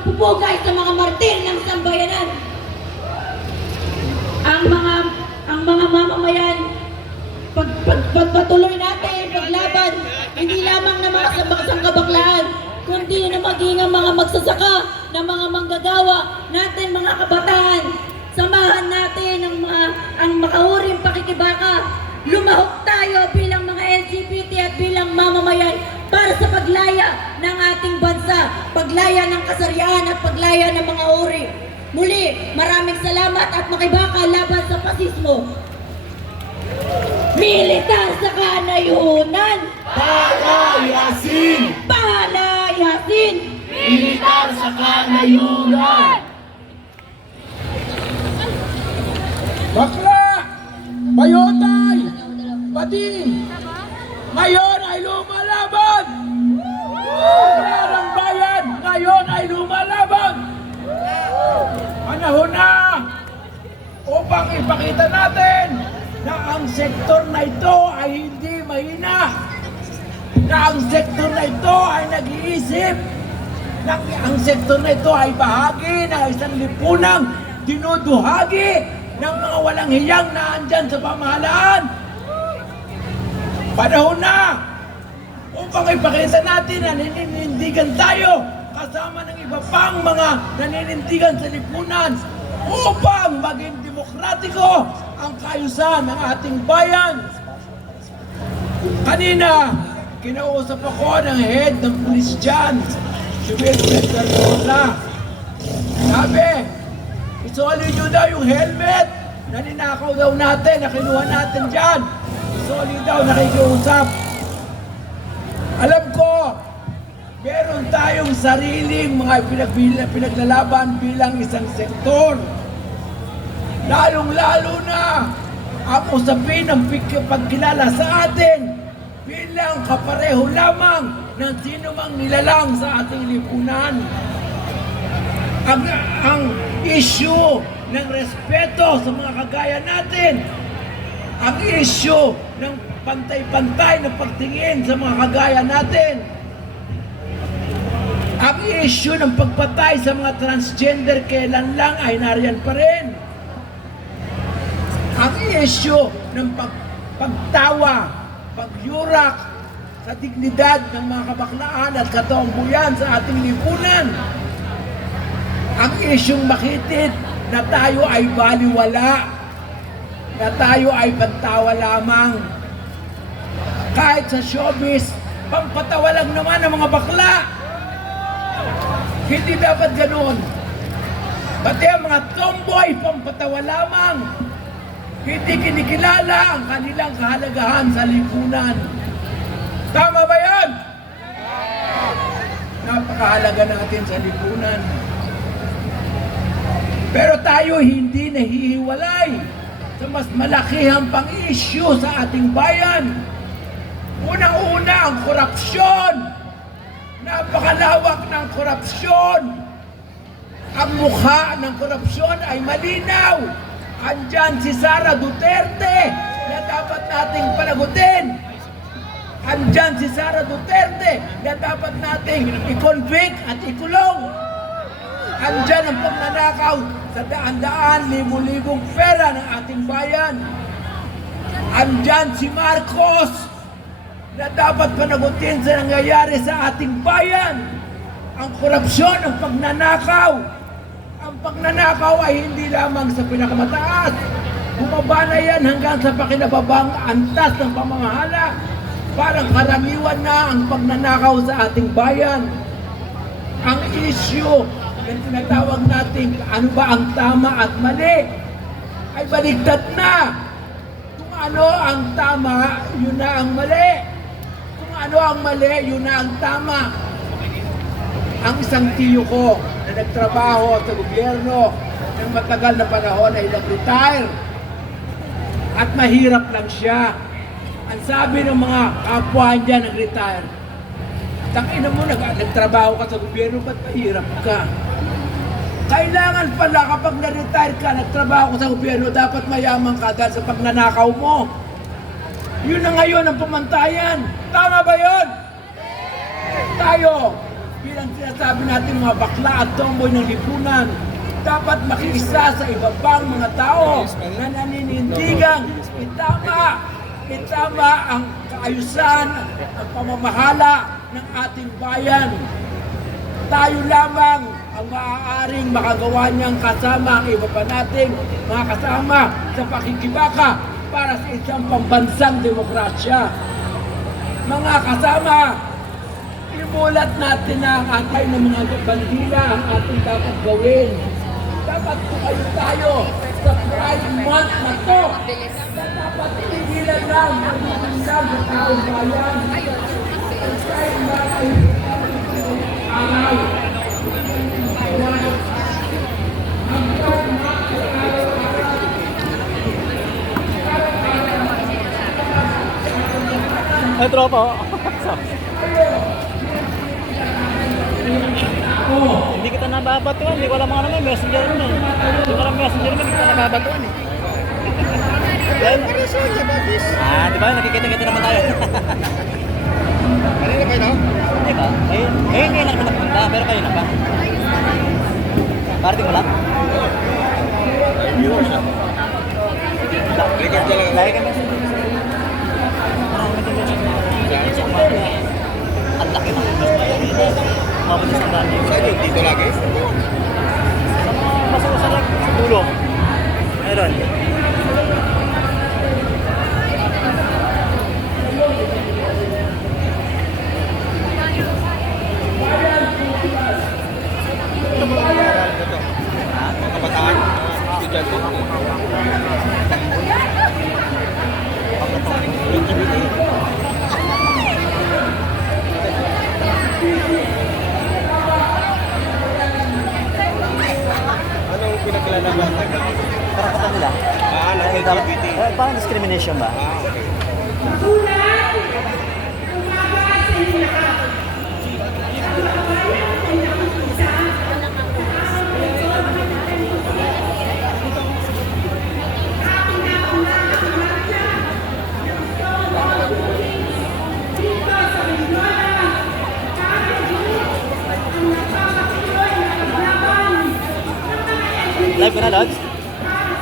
pagpupugay sa mga martir ng sambayanan. Ang mga mamamayan, pagpatuloy natin paglaban, hindi lamang ng mga sangkabaklaan, kundi na maging ang mga magsasaka, ng mga manggagawa natin, mga kabataan. Samahan natin ang makauring pakikibaka. Lumahok tayo bilang mga LGBT at bilang mamamayan para sa paglaya ng ating bansa, paglaya ng kasarian at paglaya ng mga uri. Muli, maraming salamat at makibaka laban sa pasismo. Militar sa kanayunan! Palayasin! Palayasin! Militar sa kanayunan! Bakla! Bayotay! Bading! Ngayon ay lumalaban! Bakla ng bayan! Ngayon ay lumalaban! Panahon na upang ipakita natin na ang sektor na ito ay hindi mahina, na ang sektor na ito ay nag-iisip, na ang sektor na ito ay bahagi ng isang lipunang dinuduhagi ng mga walang hiyang na andyan sa pamahalaan. Panahon na upang ipakita natin na naninindigan tayo kasama ng iba pang mga naninindigan sa lipunan upang maging demokratiko ang kaayusan ng ating bayan. Kanina, kinausap ako ng head ng pulis dyan, si Wilfred Garcona. Sabi, isoli nyo daw yung helmet na ninakaw daw natin, na kinuha natin dyan. Isoli daw, nakikiusap. Alam ko, meron tayong sariling mga pinaglalaban bilang isang sektor. Lalong-lalo na ang usapin ng pagkilala sa atin bilang kapareho lamang ng sino mang nilalang sa ating lipunan. Ang issue ng respeto sa mga kagaya natin, ang issue ng pantay-pantay na pagtingin sa mga kagaya natin, ang issue ng pagpatay sa mga transgender kailan lang ay nariyan pa rin. Ang issue ng pagtawa, pagyurak sa dignidad ng mga kabaklaan at kataumbuyan sa ating lipunan. Ang isyong makitid na tayo ay baliwala, na tayo ay pantawa lamang. Kahit sa showbiz, pampatawa lang naman ng mga bakla. Hindi dapat ganoon. Pati ang mga tomboy, pampatawa lamang. Hindi kinikilala ang kanilang kahalagahan sa lipunan. Tama ba yan? Napakahalaga natin sa lipunan. Pero tayo hindi nahihiwalay sa mas malakihang pang-issue sa ating bayan. Unang-una ang korupsyon. Napakalawak ng korupsyon. Ang mukha ng korupsyon ay malinaw. Andyan si Sara Duterte na dapat nating panagutin. Andyan si Sara Duterte na dapat nating i-convict at ikulong. Andyan ang pagnanakaw sa daan-daan, libu-libong pera ng ating bayan. Andyan si Marcos na dapat panagutin sa nangyayari sa ating bayan. Ang korupsyon, ang pagnanakaw. Ang pagnanakaw ay hindi lamang sa pinakamataas. Bumaba na yan hanggang sa pakinababang antas ng pamamahala. Parang karaniwan na ang pagnanakaw sa ating bayan. Ang issue na tinatawag natin ano ba ang tama at mali ay baligtad na. Kung ano ang tama, yun na ang mali. Kung ano ang mali, yun na ang tama. Ang isang tiyo ko na nagtrabaho sa gobyerno ng matagal na panahon ay nag-retire at mahirap lang siya. Ang sabi ng mga kapwa niya nag-retire, tangina mo, nagtrabaho ka sa gobyerno, ba't mahirap ka? Kailangan pala kapag na-retire ka, nagtrabaho ka sa gobyerno, dapat mayaman ka dahil sa pagnanakaw mo. Yun na ngayon ang pamantayan. Tama ba yun? Tayo, bilang sinasabi natin mga bakla at tomboy ng lipunan, dapat makiisa sa iba pang mga tao na naninindigang itama ang kaayusan, ang pamamahala ng ating bayan. Tayo lamang ang maaaring makagawa niyang kasama ang iba pa nating mga kasama sa pakikibaka para sa isang pambansang demokrasya. Mga kasama, imulat natin na ang atay ng mga bandila ang ating dapat gawin. Dapat tumayo tayo sa Pride Month na to. Dapat tigilan lang ang pagkakasal sa taong bayan. Ang Pride Month ay araw. Ay, tropa. Hindi kita nababatuan. Hindi ko alam mga naman. Messenger mo eh. Hindi ko alam messenger mo. Hindi kita nababatuan eh. Di ba? Nakikita-kita naman tayo. Kanina kayo, no? Hindi ba? Ngayon lang naman napunta. Pero kayo na pa. Parating mo lang? Viewers lang. Record ka lang. Lagi ka messenger. Ang laki ng mabilis ang dami. Saan yun? Dito lagi? Masarap sa dulo. Meron. Kabataan? Estudyante? Anong pinaglalabas? Karapatan nila. Ng LGBT. Parang discrimination ba? Okay. Live ka na, Lods?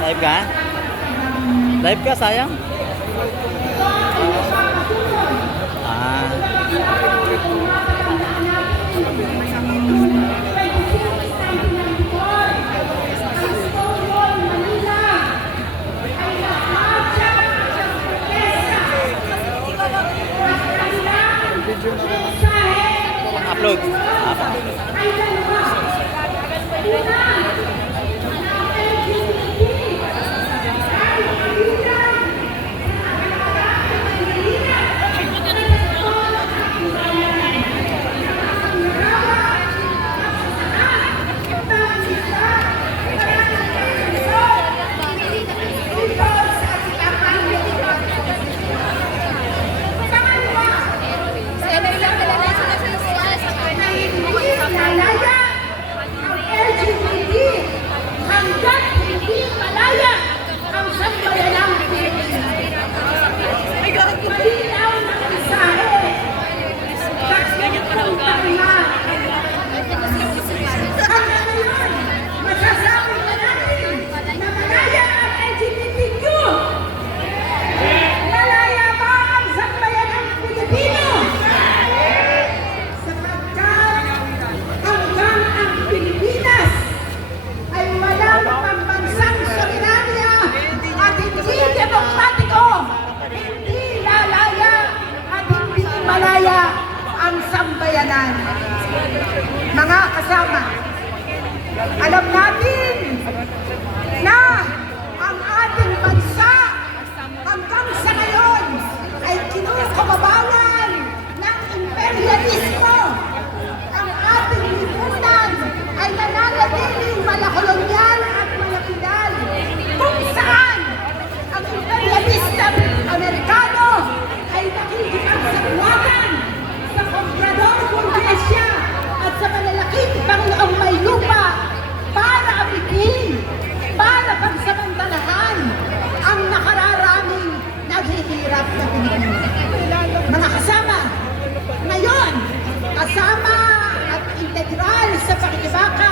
Live ka? Live ka, sayang? Ah. Upload. Ang sambayanan. Mga kasama, alam natin na ang ating bansa hanggang sa ngayon ay kinukumabangan ng imperialismo. Ang ating lipunan ay nananatiling malakolonyal at malapidal kung saan ang imperialistang Amerikano ay nakikipagsakwagan sa Komprador Kongresya at sa malalaking Panginoong may lupa para apitin, para pagsamantalahan ang nakararaming naghihirap na Pilipino. Mga kasama, ngayon, kasama at integral sa pakikibaka